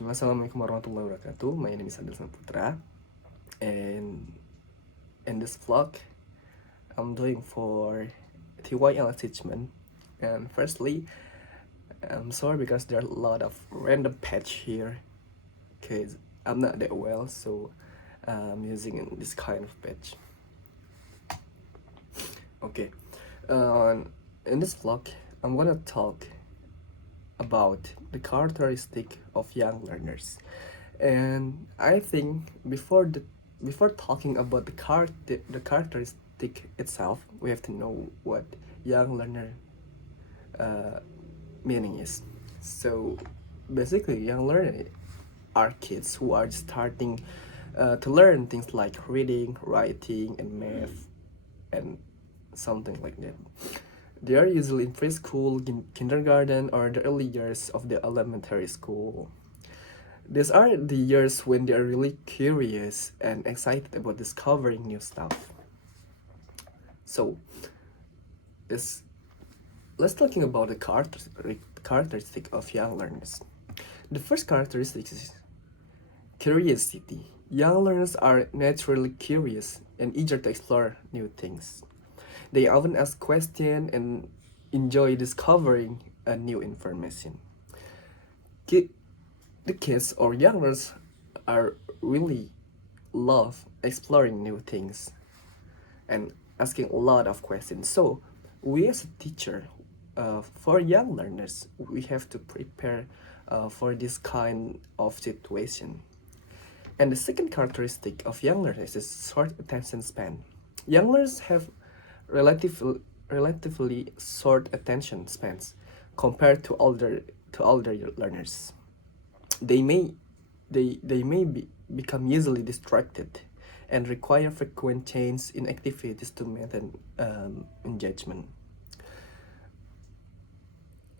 Assalamualaikum warahmatullahi wabarakatuh. My name is Adiel Putra, and in this vlog, I'm doing for Teyl attachment. And firstly, I'm sorry because there are a lot of random patch here, because I'm not that well, so I'm using this kind of patch. Okay, in this vlog, I'm gonna talk about the characteristic of young learners, and I think before talking about the characteristic itself, we have to know what young learner meaning is. So basically, young learner are kids who are starting to learn things like reading, writing, and math, and something like that. They are usually in preschool, kindergarten, or the early years of the elementary school. These are the years when they are really curious and excited about discovering new stuff. So, this let's talking about the characteristic of young learners. The first characteristic is curiosity. Young learners are naturally curious and eager to explore new things. They often ask questions and enjoy discovering new information. The kids or youngers are really love exploring new things and asking a lot of questions. So we as a teacher, for young learners, we have to prepare for this kind of situation. And the second characteristic of young learners is short attention span. Young learners have relatively short attention spans compared to older learners. They may become easily distracted and require frequent change in activities to maintain engagement.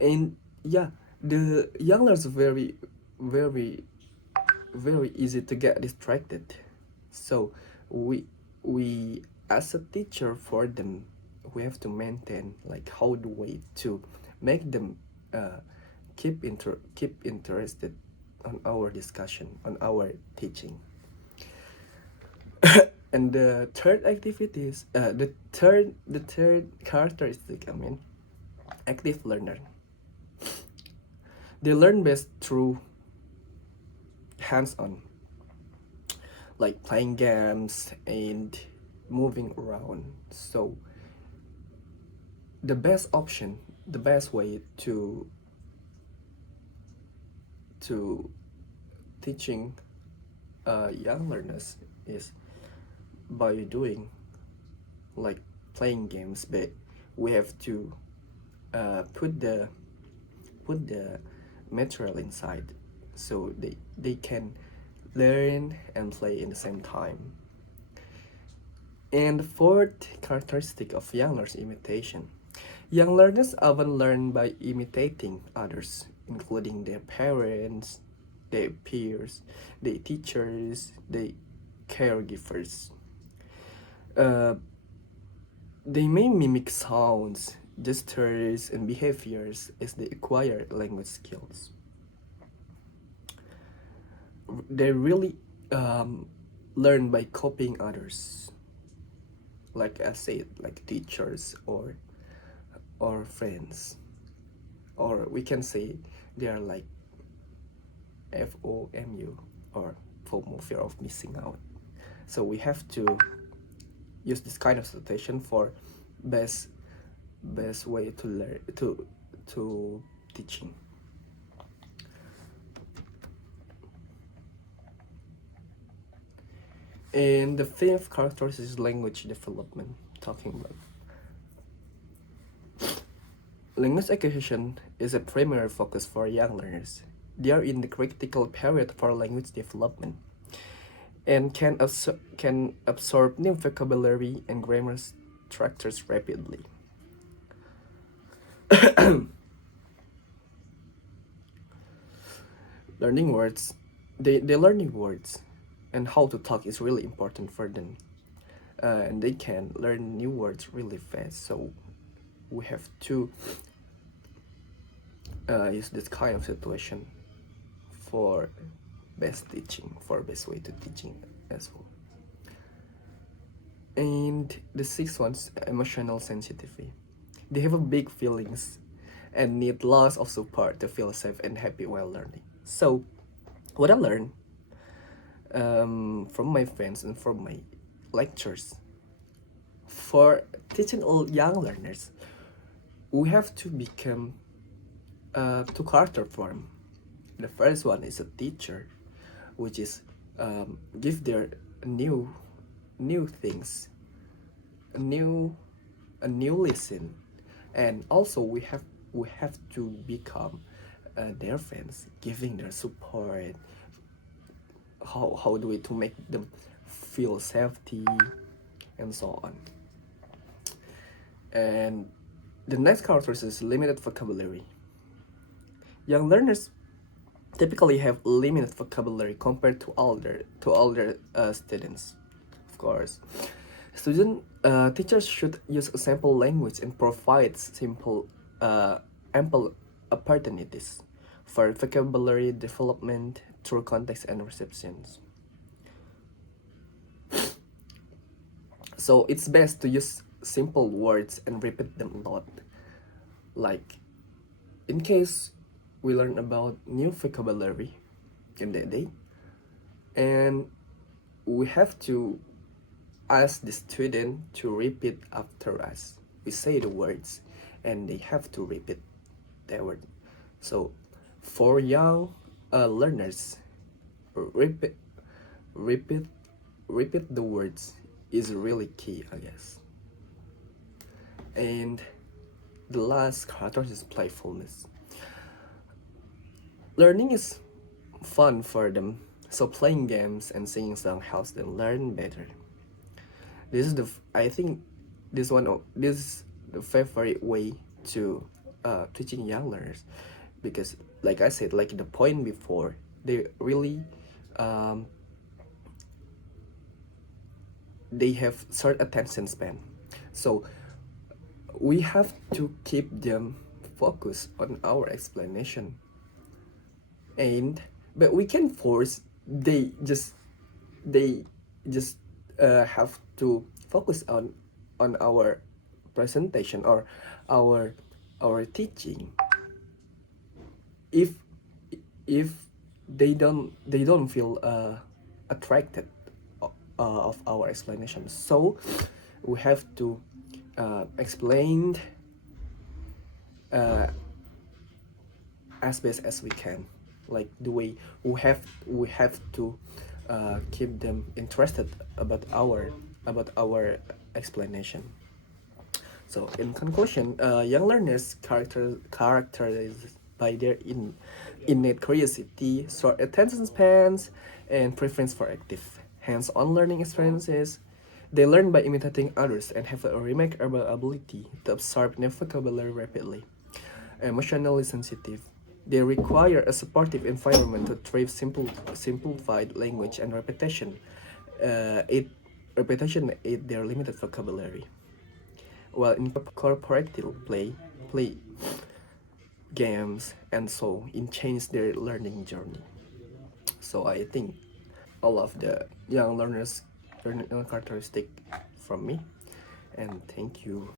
And yeah, the young learners very very easy to get distracted. So we as a teacher for them, we have to maintain like how the way to make them keep interested on our discussion, on our teaching. And the third activities, the third characteristic, I mean, active learner. They learn best through hands-on, like playing games and moving around. So the best option, the best way to teaching young learners is by doing like playing games, but we have to put the material inside so they can learn and play in the same time. And the fourth characteristic of young learners, imitation. Young learners often learn by imitating others, including their parents, their peers, their teachers, their caregivers. They may mimic sounds, gestures, and behaviors as they acquire language skills. They really learn by copying others, like I said, like teachers or friends, or we can say they are like FOMU, or FOMO, fear of missing out. So we have to use this kind of situation for best way to learn to teaching. And the fifth characteristic is language development. Talking about language acquisition is a primary focus for young learners. They are in the critical period for language development and can absorb new vocabulary and grammar structures rapidly. Learning words, they learning words and how to talk is really important for them. And they can learn new words really fast. So we have to use this kind of situation for best teaching, for best way to teaching as well. And the sixth one's emotional sensitivity. They have a big feelings and need lots of support to feel safe and happy while learning. So, what I learned from my friends and from my lectures, for teaching all young learners, we have to become two character form. The first one is a teacher, which is give their new things, a new lesson, and also we have to become their friends, giving their support. How do we to make them feel safety and so on. And the next character is limited vocabulary. Young learners typically have limited vocabulary compared to older students. Of course, student teachers should use a sample language and provide simple ample opportunities for vocabulary development through context and receptions. So it's best to use simple words and repeat them a lot. Like, in case we learn about new vocabulary in that day, and we have to ask the student to repeat after us. We say the words, and they have to repeat that word. So, for young learners, repeat, repeat, repeat the words is really key, I guess. And the last character is playfulness. Learning is fun for them, so playing games and singing songs helps them learn better. This is I think this is the favorite way to teaching young learners, because like I said, like the point before, they really um, they have short attention span, so we have to keep them focused on our explanation. And but we can force they just have to focus on our presentation or our teaching. If if they don't feel attracted of our explanation, so we have to explain uh, as best as we can, like the way we have to keep them interested about our explanation. So in conclusion, young learners characterized by their innate curiosity, short attention spans, and preference for active hands-on learning experiences. They learn by imitating others and have a remarkable ability to absorb new vocabulary rapidly. Emotionally sensitive, they require a supportive environment to thrive simplified language and repetition. Repetition aid their limited vocabulary. While incorporating play games and so in change their learning journey. So I think all of the young learners learning characteristic from me, and thank you.